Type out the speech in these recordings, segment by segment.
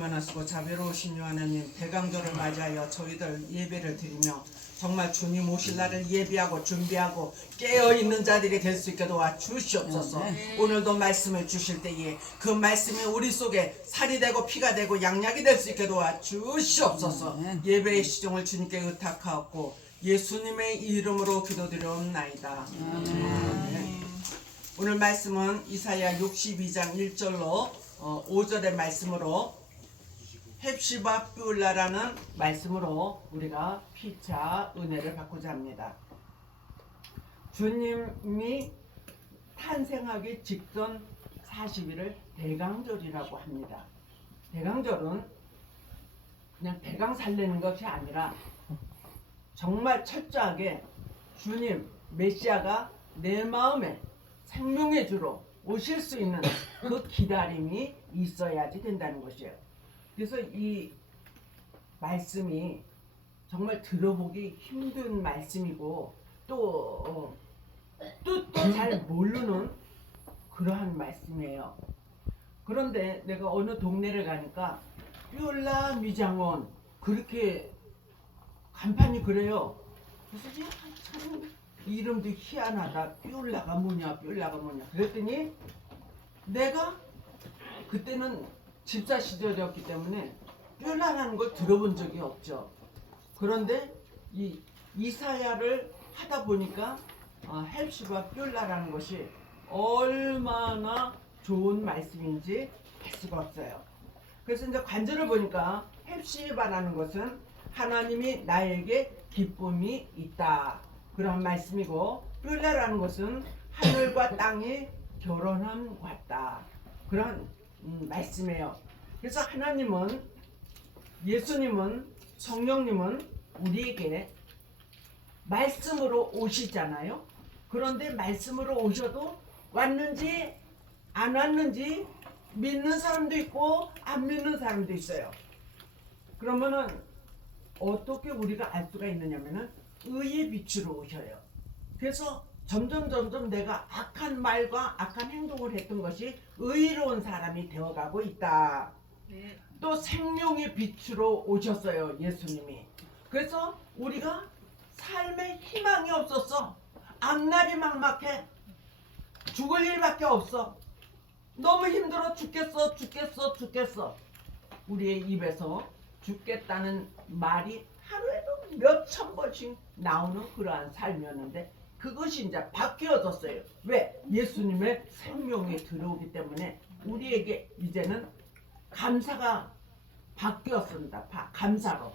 교만하시고 자비로우신 유 하나님, 대강절을 맞이하여 저희들 예배를 드리며 정말 주님 오실 날을 예비하고 준비하고 깨어있는 자들이 될 수 있게 도와 주시옵소서. 오늘도 말씀을 주실 때에 그 말씀이 우리 속에 살이 되고 피가 되고 양약이 될 수 있게 도와 주시옵소서. 예배의 시종을 주님께 의탁하옵고 예수님의 이름으로 기도드려옵나이다. 오늘 말씀은 이사야 62장 1절로 5절의 말씀으로 헵시바 뷸라라는 말씀으로 우리가 피차 은혜를 받고자 합니다. 주님이 탄생하기 직전 40일을 대강절이라고 합니다. 대강절은 그냥 대강 살리는 것이 아니라 정말 철저하게 주님 메시아가 내 마음에 생명의 주로 오실 수 있는 그 기다림이 있어야지 된다는 것이에요. 그래서 이 말씀이 정말 들어보기 힘든 말씀이고 또 잘 모르는 그러한 말씀이에요. 그런데 내가 어느 동네를 가니까 뷸라 미장원 그렇게 간판이 그래요. 그래서 참 이름도 희한하다. 뷸라가 뭐냐 그랬더니 내가 그때는 집사 시절이었기 때문에 뷸라라는 걸 들어본 적이 없죠. 그런데 이 이사야를 하다 보니까 헵시바 뷸라라는 것이 얼마나 좋은 말씀인지 알 수가 없어요. 그래서 이제 관절을 보니까 헵시바라는 것은 하나님이 나에게 기쁨이 있다 그런 말씀이고, 뷸라라는 것은 하늘과 땅이 결혼한 것 같다 그런 말씀이에요. 그래서 하나님은, 예수님은, 성령님은 우리에게 말씀으로 오시잖아요. 그런데 말씀으로 오셔도 왔는지 안 왔는지 믿는 사람도 있고 안 믿는 사람도 있어요. 그러면은 어떻게 우리가 알 수가 있느냐면은 의의 빛으로 오셔요. 그래서 점점 내가 악한 말과 악한 행동을 했던 것이 의로운 사람이 되어가고 있다. 또 생명의 빛으로 오셨어요, 예수님이. 그래서 우리가 삶에 희망이 없었어. 앞날이 막막해. 죽을 일밖에 없어. 너무 힘들어 죽겠어. 우리의 입에서 죽겠다는 말이 하루에도 몇천 번씩 나오는 그러한 삶이었는데 그것이 이제 바뀌어졌어요. 왜? 예수님의 생명이 들어오기 때문에 우리에게 이제는 감사가 바뀌었습니다. 감사로.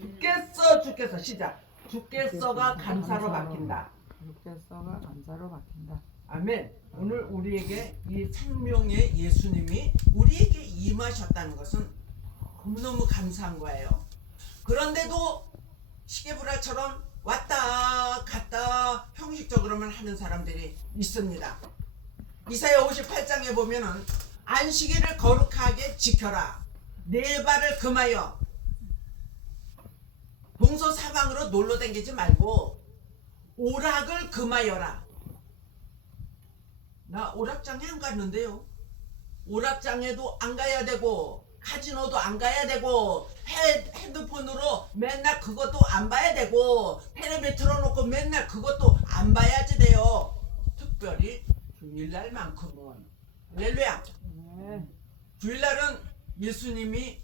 죽겠어. 시작. 죽겠어가 감사로 바뀐다. 죽겠어가 감사로 바뀐다. 아멘. 오늘 우리에게 이 생명의 예수님이 우리에게 임하셨다는 것은 너무너무 감사한 거예요. 그런데도 시계불알처럼 왔다 갔다 형식적으로만 하는 사람들이 있습니다. 이사야 58장에 보면은 안식일을 거룩하게 지켜라. 네 발을 금하여 동서사방으로 놀러 다니지 말고 오락을 금하여라. 나 오락장에 안 갔는데요. 오락장에도 안 가야 되고 카지노도 안 가야 되고 핸드폰으로 맨날 그것도 안 봐야 되고 텔레비 틀어놓고 맨날 그것도 안 봐야지 돼요. 특별히 주일날만큼은. 할렐루야. 주일날은 예수님이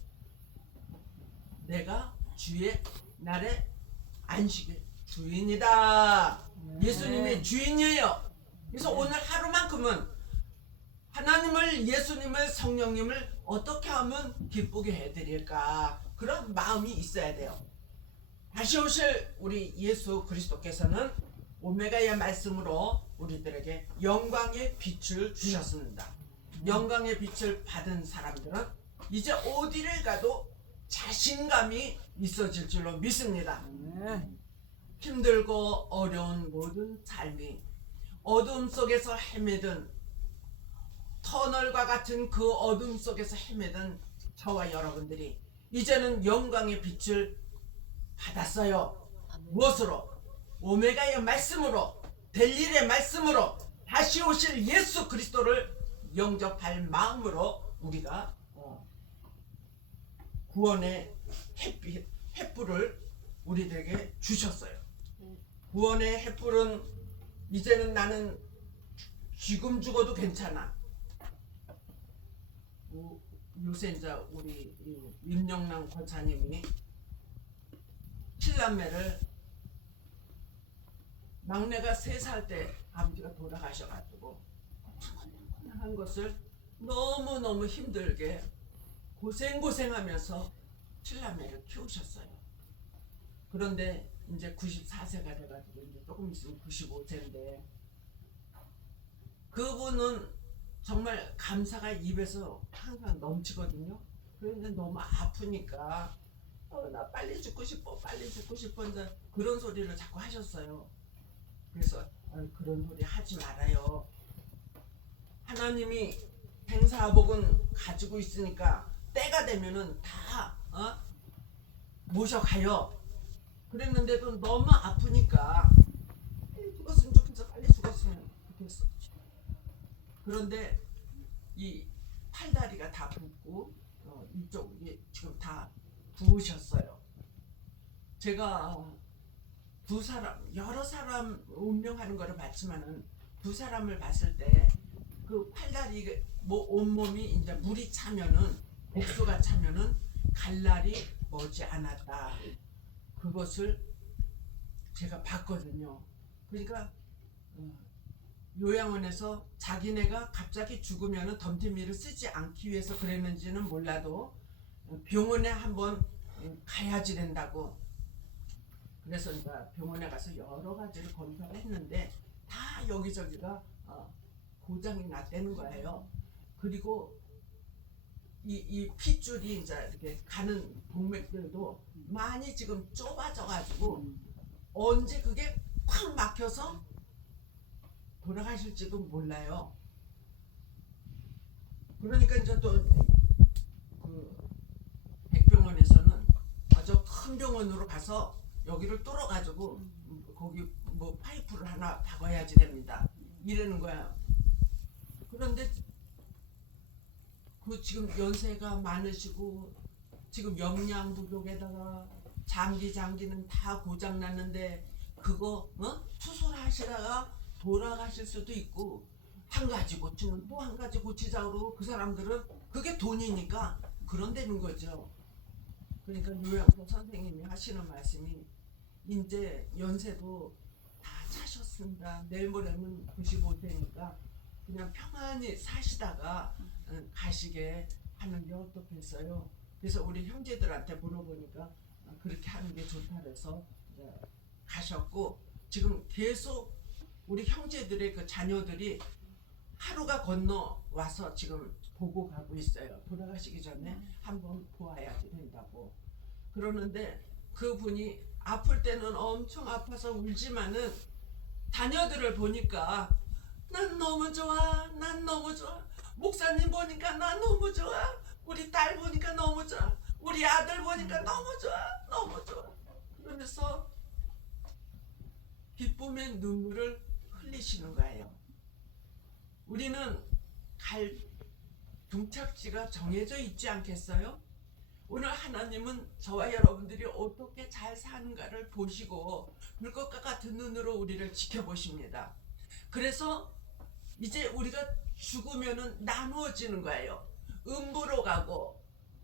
내가 주의 날의 안식일 주인이다. 예수님이 주인이에요. 그래서 오늘 하루만큼은 하나님을, 예수님을, 성령님을 어떻게 하면 기쁘게 해드릴까 그런 마음이 있어야 돼요. 다시 오실 우리 예수 그리스도께서는 오메가의 말씀으로 우리들에게 영광의 빛을 주셨습니다. 영광의 빛을 받은 사람들은 이제 어디를 가도 자신감이 있어질 줄로 믿습니다. 힘들고 어려운 모든 삶이 어둠 속에서 헤매든 터널과 같은 그 어둠 속에서 헤매던 저와 여러분들이 이제는 영광의 빛을 받았어요. 무엇으로? 오메가의 말씀으로, 델일의 말씀으로, 다시 오실 예수 그리스도를 영접할 마음으로 우리가 구원의 횃불을 우리들에게 주셨어요. 구원의 횃불은 이제는 나는 지금 죽어도 괜찮아. 요새 이제 우리 임영랑 권사님이 칠남매를 막내가 3살 때 아버지가 돌아가셔가지고 한 것을 너무너무 힘들게 고생하면서 칠남매를 키우셨어요. 그런데 이제 94세가 돼가지고 이제 조금 있으면 95세인데 그분은 정말 감사가 입에서 항상 넘치거든요. 그런데 너무 아프니까 나 빨리 죽고 싶어 이제 그런 소리를 자꾸 하셨어요. 그래서 그런 소리 하지 말아요. 하나님이 생사복은 가지고 있으니까 때가 되면은 다 모셔가요. 그랬는데도 너무 아프니까 빨리 죽었으면 좋겠어. 빨리 죽었으면 좋겠어. 그런데 이 팔다리가 다 붓고 이쪽이 지금 다 부으셨어요. 제가 여러 사람 운명하는 거를 봤지만은 두 사람을 봤을 때 그 팔다리 온몸이 이제 물이 차면은 복수가 차면은 갈 날이 머지 않았다. 그것을 제가 봤거든요. 그러니까 요양원에서 자기네가 갑자기 죽으면은 덤태미를 쓰지 않기 위해서 그랬는지는 몰라도 병원에 한번 가야지 된다고. 그래서 이제 병원에 가서 여러 가지를 검사를 했는데 다 여기저기가 고장이 났다는 거예요. 그리고 이 핏줄이 이제 이렇게 가는 동맥들도 많이 지금 좁아져가지고 언제 그게 콱 막혀서 돌아가실지도 몰라요. 그러니까 이제 또 그 백병원에서는 아주 큰 병원으로 가서 여기를 뚫어가지고 거기 뭐 파이프를 하나 박아야지 됩니다. 이러는 거야. 그런데 그 지금 연세가 많으시고 지금 영양 부족에다가 장기는 다 고장 났는데 그거 수술하시다가 돌아가실 수도 있고 한 가지 고치면 또 한 가지 고치자고 그 사람들은 그게 돈이니까 그런다는 거죠. 그러니까 요양사 선생님이 하시는 말씀이 이제 연세도 다 차셨습니다. 내일 모레면 95세니까 그냥 평안히 사시다가 가시게 하는 게 어떻겠어요. 그래서 우리 형제들한테 물어보니까 그렇게 하는 게 좋다 그래서 가셨고 지금 계속 우리 형제들의 그 자녀들이 하루가 건너와서 지금 보고 가고 있어요. 돌아가시기 전에 한번 보아야지 된다고. 그러는데 그분이 아플 때는 엄청 아파서 울지만은 자녀들을 보니까 난 너무 좋아. 목사님 보니까 난 너무 좋아. 우리 딸 보니까 너무 좋아. 우리 아들 보니까 너무 좋아. 그러면서 기쁨의 눈물을 흘리시는 거예요. 우리는 갈 종착지가 정해져 있지 않겠어요? 오늘 하나님은 저와 여러분들이 어떻게 잘 사는가를 보시고 물것과 같은 눈으로 우리를 지켜보십니다. 그래서 이제 우리가 죽으면은 나누어지는 거예요. 음부로 가고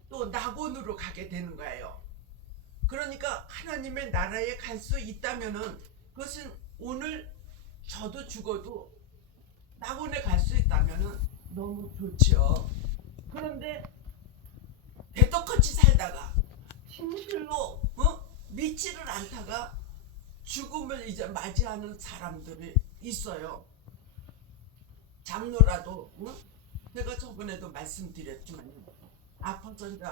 또 낙원으로 가게 되는 거예요. 그러니까 하나님의 나라에 갈 수 있다면은 그것은 오늘 저도 죽어도 낙원에 갈 수 있다면은 너무 좋죠. 그런데 대떡같이 살다가 진실로 믿지를 않다가 죽음을 이제 맞이하는 사람들이 있어요. 장로라도 제가 저번에도 말씀드렸지만 아파서 이제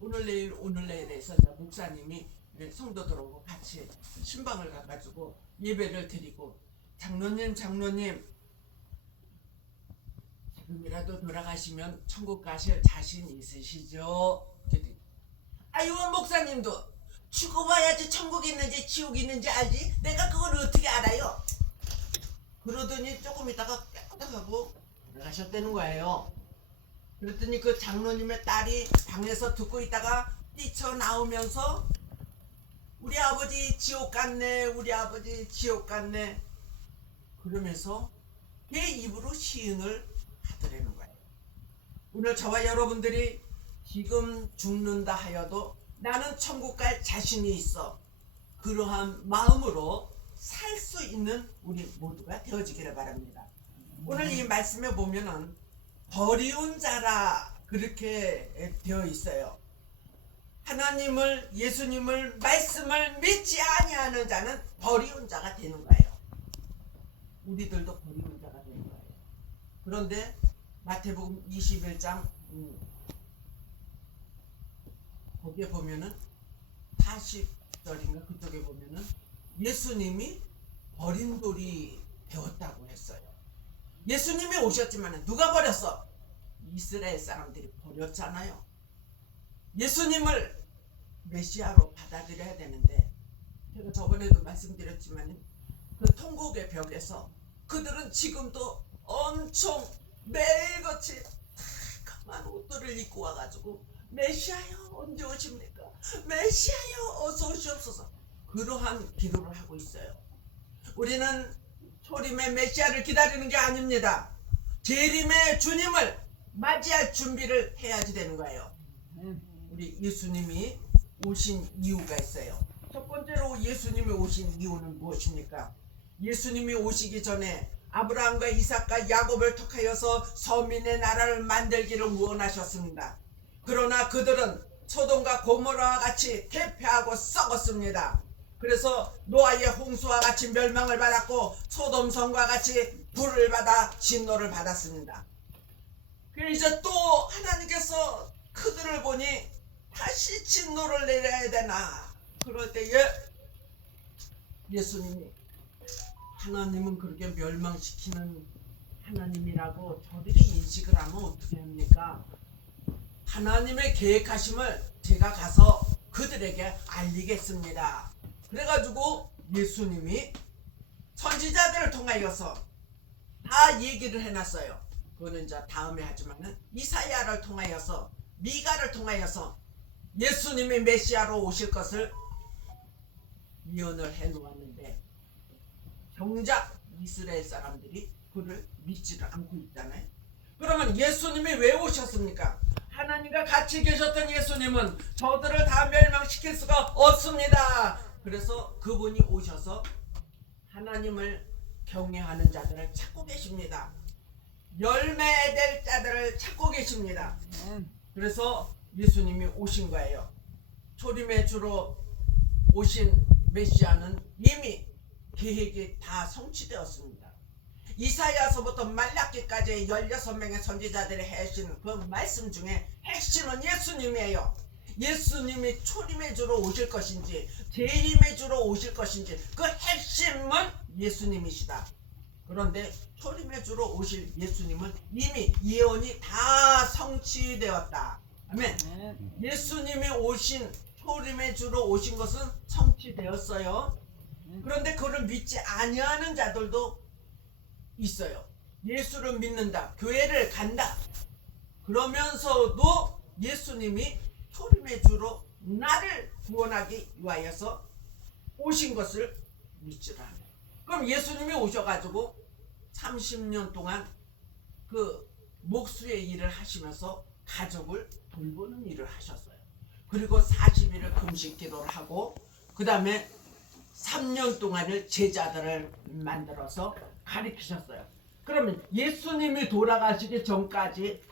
오늘 내일에서 목사님이 성도들하고 같이 신방을 가가지고 예배를 드리고 장로님 지금이라도 돌아가시면 천국 가실 자신 있으시죠? 아유 목사님도 죽어봐야지 천국 있는지 지옥 있는지 알지? 내가 그걸 어떻게 알아요? 그러더니 조금 있다가 깨끗하고 돌아가셨다는 거예요. 그랬더니 그 장로님의 딸이 방에서 듣고 있다가 뛰쳐나오면서 우리 아버지 지옥 갔네, 우리 아버지 지옥 갔네, 그러면서 내 입으로 시인을 하더라는 거예요. 오늘 저와 여러분들이 지금 죽는다 하여도 나는 천국 갈 자신이 있어, 그러한 마음으로 살 수 있는 우리 모두가 되어지기를 바랍니다. 오늘 이 말씀에 보면은 버리운 자라 그렇게 되어 있어요. 하나님을, 예수님을, 말씀을 믿지 아니하는 자는 버리운 자가 되는 거예요. 우리들도 버리운 자가 되는 거예요. 그런데 마태복음 21장 거기에 보면은 40절인가 그쪽에 보면은 예수님이 버린 돌이 되었다고 했어요. 예수님이 오셨지만 누가 버렸어? 이스라엘 사람들이 버렸잖아요. 예수님을 메시아로 받아들여야 되는데, 제가 저번에도 말씀드렸지만 그 통곡의 벽에서 그들은 지금도 엄청 매일같이 까만 옷들을 입고 와가지고 메시아여 언제 오십니까? 메시아여 어서 오시옵소서, 그러한 기도를 하고 있어요. 우리는 초림의 메시아를 기다리는 게 아닙니다. 재림의 주님을 맞이할 준비를 해야지 되는 거예요. 우리 예수님이 오신 이유가 있어요. 첫 번째로 예수님이 오신 이유는 무엇입니까? 예수님이 오시기 전에 아브라함과 이삭과 야곱을 택하여서 서민의 나라를 만들기를 원하셨습니다. 그러나 그들은 소돔과 고모라와 같이 퇴폐하고 썩었습니다. 그래서 노아의 홍수와 같이 멸망을 받았고 소돔성과 같이 불을 받아 진노를 받았습니다. 이제 또 하나님께서 그들을 보니 다시 진노를 내려야 되나, 그럴 때에 예수님이, 하나님은 그렇게 멸망시키는 하나님이라고 저들이 인식을 하면 어떻게 합니까? 하나님의 계획하심을 제가 가서 그들에게 알리겠습니다. 그래가지고 예수님이 선지자들을 통하여서 다 얘기를 해놨어요. 그거는 이제 다음에 하지만은 이사야를 통하여서, 미가를 통하여서 예수님이 메시아로 오실 것을 예언을 해놓았는데, 정작 이스라엘 사람들이 그를 믿지를 않고 있잖아요. 그러면 예수님이 왜 오셨습니까? 하나님과 같이 계셨던 예수님은 저들을 다 멸망시킬 수가 없습니다. 그래서 그분이 오셔서 하나님을 경외하는 자들을 찾고 계십니다. 열매될 자들을 찾고 계십니다. 그래서 예수님이 오신 거예요. 초림의 주로 오신 메시아는 이미 계획이 다 성취되었습니다. 이사야서부터 말라기까지 16명의 선지자들이 해신 그 말씀 중에 핵심은 예수님이에요. 예수님이 초림의 주로 오실 것인지 재림의 주로 오실 것인지 그 핵심은 예수님이시다. 그런데 초림의 주로 오실 예수님은 이미 예언이 다 성취되었다. 아멘. 예수님이 오신, 초림의 주로 오신 것은 성취되었어요. 그런데 그를 믿지 아니하는 자들도 있어요. 예수를 믿는다, 교회를 간다, 그러면서도 예수님이 초림의 주로 나를 구원하기 위하여서 오신 것을 믿지 않아요. 그럼 예수님이 오셔가지고 30년 동안 그 목수의 일을 하시면서 가족을 돌보는 일을 하셨어요. 그리고 40일을 금식 기도를 하고 그 다음에 3년 동안을 제자들을 만들어서 가르치셨어요. 그러면 예수님이 돌아가시기 전까지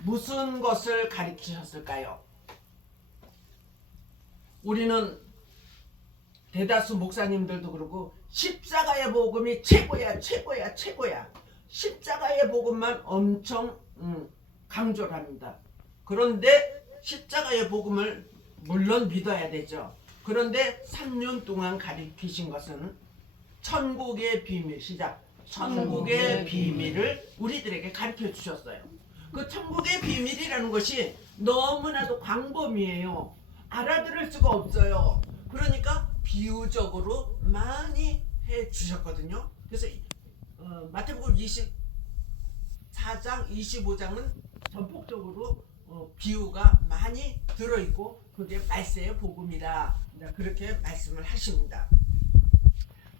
무슨 것을 가르치셨을까요? 우리는 대다수 목사님들도 그러고 십자가의 복음이 최고야, 최고야, 최고야. 십자가의 복음만 엄청 강조를 합니다. 그런데 십자가의 복음을 물론 믿어야 되죠. 그런데 3년 동안 가르치신 것은 천국의 비밀, 시작. 천국의 비밀을 우리들에게 가르쳐 주셨어요. 그 천국의 비밀이라는 것이 너무나도 광범위해요. 알아들을 수가 없어요. 그러니까 비유적으로 많이 해 주셨거든요. 그래서 마태복음 24장, 25장은 전폭적으로 비유가 많이 들어있고 그게 말세의 복음이다. 이제 그렇게 말씀을 하십니다.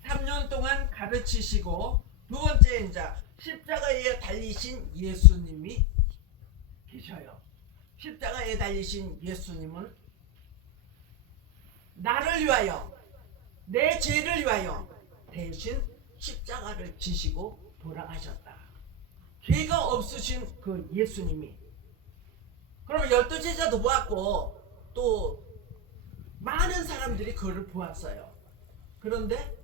3년 동안 가르치시고 두 번째 이제 십자가에 달리신 예수님이 계셔요. 십자가에 달리신 예수님은 나를 위하여 내 죄를 위하여 대신 십자가를 지시고 돌아가셨다. 죄가 없으신 그 예수님이 그러면 12제자도 보았고 또 많은 사람들이 그를 보았어요. 그런데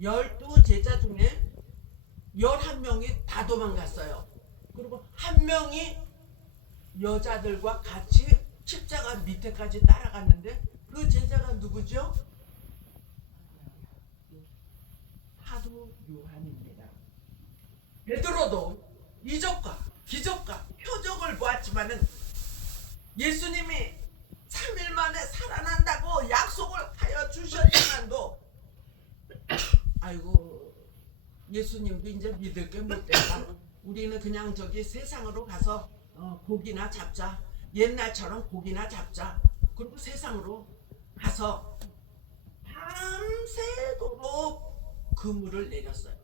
12제자 중에 11명이 다 도망갔어요. 그리고 한 명이 여자들과 같이 십자가 밑에까지 따라갔는데 그 제자가 누구죠? 사도 요한입니다. 베드로도 이적과 기적과 표적을 보았지만은 예수님이 3일 만에 살아난다고 약속을 하여 주셨지만도 아이고 예수님도 이제 믿을 게 못 됐다. 우리는 그냥 저기 세상으로 가서 고기나 잡자. 옛날처럼 고기나 잡자. 그리고 세상으로 가서 밤새도록 그물을 내렸어요.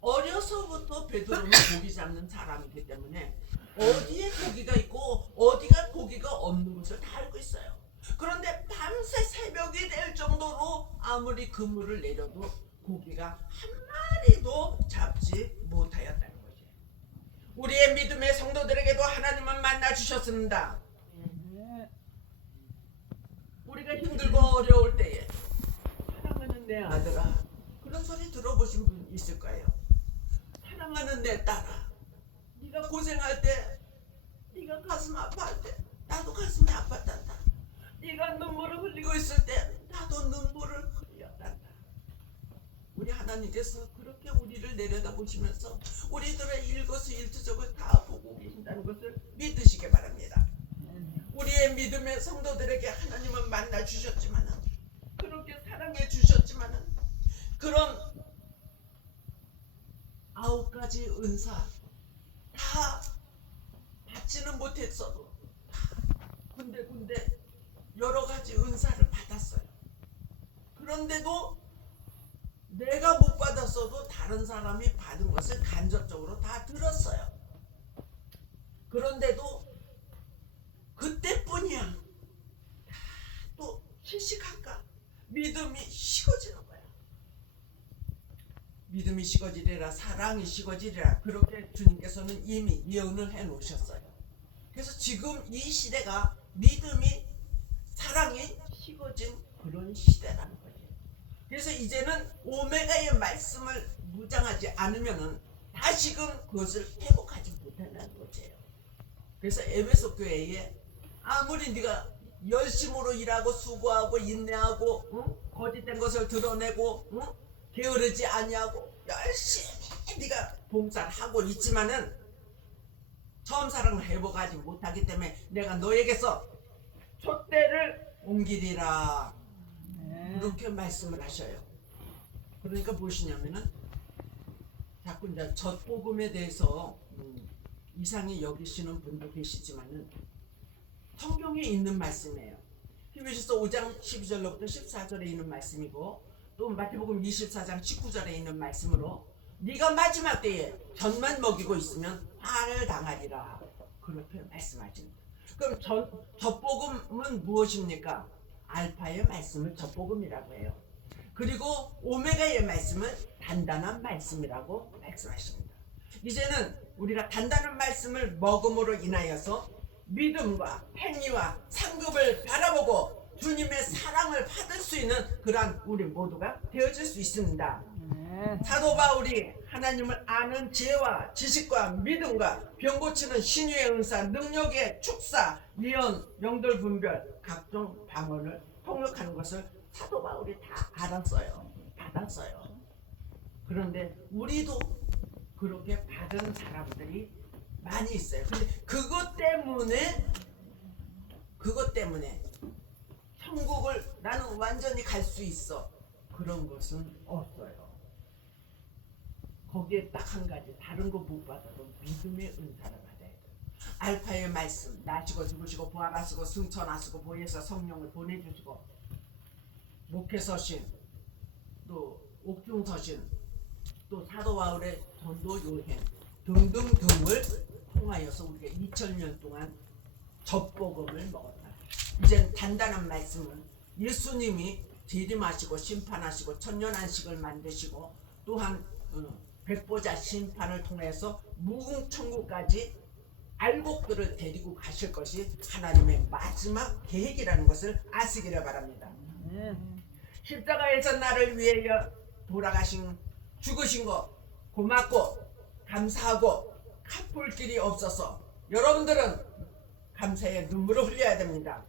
어려서부터 베드로는 고기 잡는 사람이기 때문에 어디에 고기가 있고 어디가 고기가 없는 것을 다 알고 있어요. 그런데 밤새 새벽이 될 정도로 아무리 그물을 내려도 고기가 한 마리도 잡지 못하였다는 거지. 우리의 믿음의 성도들에게도 하나님은 만나 주셨습니다. 우리가 힘들고 어려울 때에 사랑하는 내 아들아, 그런 소리 들어보신 분 있을 거예요. 사랑하는 내 딸아, 네가 고생할 때, 네가 가슴 아파할 때 나도 가슴이 아팠단다. 네가 눈물을 흘리고 있을 때 나도 눈물을 흘렸단다. 우리 하나님께서 그렇게 우리를 내려다보시면서 우리들의 일거수일투족을 다 보고 계신다는 것을 믿으시기 바랍니다. 우리의 믿음의 성도들에게 하나님은 만나 주셨지만은, 그렇게 사랑해 주셨지만은, 그런 9가지 은사 다 받지는 못했어도 군데군데 여러 가지 은사를 받았어요. 그런데도 내가 못 받았어도 다른 사람이 받은 것을 간접적으로 다 들었어요. 그런데도 그때뿐이야. 또 실시간가 믿음이 식어지는 거야. 믿음이 식어지리라, 사랑이 식어지리라, 그렇게 주님께서는 이미 예언을 해 놓으셨어요. 그래서 지금 이 시대가 믿음이, 사랑이 식어진 그런 시대라는 거지. 그래서 이제는 오메가의 말씀을 무장하지 않으면은 다시금 그것을 회복하지 못한다는 거지요. 그래서 에베소 교회에 아무리 네가 열심으로 일하고 수고하고 인내하고 거짓된 것을 드러내고 게으르지 아니하고 열심히 네가 봉사를 하고 있지만은 처음 사랑을 회복하지 못하기 때문에 내가 너에게서 촛대를 옮기리라, 그렇게 말씀을 하셔요. 그러니까 무엇이냐면은 자꾸 이제 젖복음에 대해서 이상히 여기시는 분도 계시지만은 성경에 있는 말씀이에요. 히브리서 5장 12절로부터 14절에 있는 말씀이고, 또 마태복음 24장 19절에 있는 말씀으로 네가 마지막 때에 젖만 먹이고 있으면 화를 당하리라, 그렇게 말씀하십니다. 그럼 젖복음은 무엇입니까? 알파의 말씀을 젖복음이라고 해요. 그리고 오메가의 말씀은 단단한 말씀이라고 말씀하십니다. 이제는 우리가 단단한 말씀을 먹음으로 인하여서 믿음과 행위와 상급을 바라보고 주님의 사랑을 받을 수 있는 그러한 우리 모두가 되어질 수 있습니다. 사도 바울이 하나님을 아는 지혜와 지식과 믿음과 병 고치는 신유의 은사, 능력의 축사, 예언, 영들 분별, 각종 방언을 통역하는 것을 사도 바울이 다 알았어요. 받았어요. 그런데 우리도 그렇게 받은 사람들이 많이 있어요. 근데 그것 때문에 천국을 나는 완전히 갈 수 있어, 그런 것은 없어요. 거기에 딱 한 가지, 다른 거 못 받아도 믿음의 은사를 받아야 돼요. 알파의 말씀 나시고 죽으시고 부활하시고 승천하시고 보혜사 성령을 보내주시고 목회서신 또 옥중서신 또 사도 바울의 전도 요행 등등등을 통하여서 우리가 2000년 동안 젖복음을 먹었다. 이젠 단단한 말씀은 예수님이 재림하시고 심판하시고 천년안식을 만드시고 또한 백보자 심판을 통해서 무궁천국까지 알곡들을 데리고 가실 것이 하나님의 마지막 계획이라는 것을 아시기를 바랍니다. 십자가에서 나를 위하여 돌아가신 죽으신 거 고맙고 감사하고 갚을 길이 없어서 여러분들은 감사의 눈물을 흘려야 됩니다.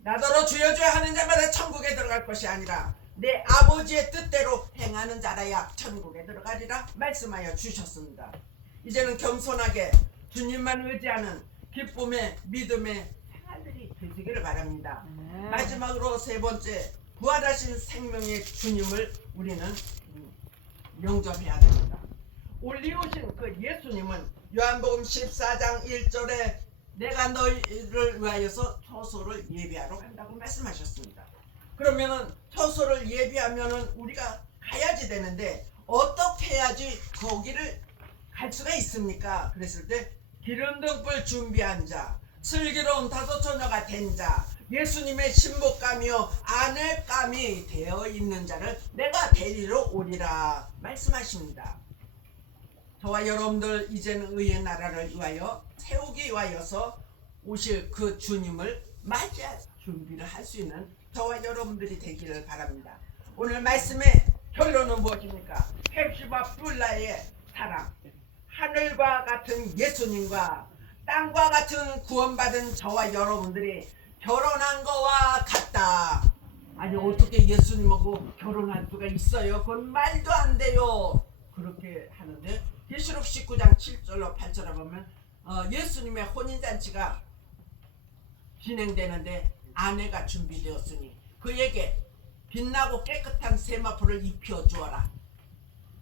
나더러 주여 주여 하는 자마다 천국에 들어갈 것이 아니라 내 아버지의 뜻대로 행하는 자라야 천국에 들어가리라 말씀하여 주셨습니다. 이제는 겸손하게 주님만 의지하는 기쁨의 믿음의 생활들이 되시기를 바랍니다. 마지막으로 세 번째, 부활하신 생명의 주님을 우리는 영접해야 됩니다. 올리오신 그 예수님은 요한복음 14장 1절에 내가 너희를 위하여서 처소를 예비하러 간다고 말씀하셨습니다. 그러면은 처소를 예비하면은 우리가 가야지 되는데 어떻게 해야지 거기를 갈 수가 있습니까? 그랬을 때 기름 등불 준비한 자, 슬기로운 다섯 처녀가 된 자, 예수님의 신복감이요 아내감이 되어 있는 자를 내가 데리러 오리라 말씀하십니다. 저와 여러분들 이제는 의의 나라를 위하여 세우기 위하여서 오실 그 주님을 맞이할 준비를 할 수 있는 저와 여러분들이 되기를 바랍니다. 오늘 말씀의 결론은 무엇입니까? 헵시바 뿔라의 사랑, 하늘과 같은 예수님과 땅과 같은 구원받은 저와 여러분들이 결혼한 거와 같다. 아니 어떻게 예수님하고 결혼할 수가 있어요? 그건 말도 안 돼요. 그렇게 하는데 계시록 19장 7절로 8절에 보면 예수님의 혼인잔치가 진행되는데 아내가 준비되었으니 그에게 빛나고 깨끗한 세마포를 입혀 주어라.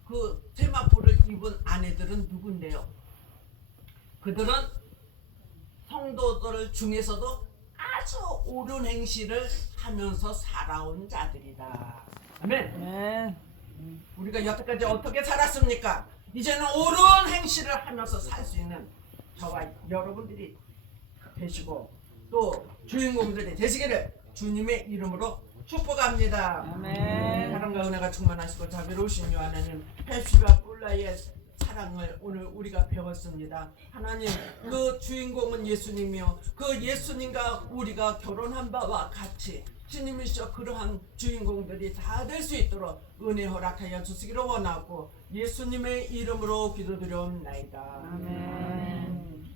그 세마포를 입은 아내들은 누군데요? 그들은 성도들 중에서도 아주 옳은 행실을 하면서 살아온 자들이다. 아멘. 우리가 여태까지 어떻게 살았습니까? 이제는 옳은 행실을 하면서 살 수 있는 저와 여러분들이 되시고 또 주인공들이 되시기를 주님의 이름으로 축복합니다. 아멘. 사랑과 은혜가 충만하시고 자비로우신 하나님, 헵시바 뿔라의 사랑을 오늘 우리가 배웠습니다. 하나님, 그 주인공은 예수님이요 그 예수님과 우리가 결혼한 바와 같이 주님이시여 그러한 주인공들이 다 될 수 있도록 은혜 허락하여 주시기를 원하고 예수님의 이름으로 기도드려옵나이다. 아멘.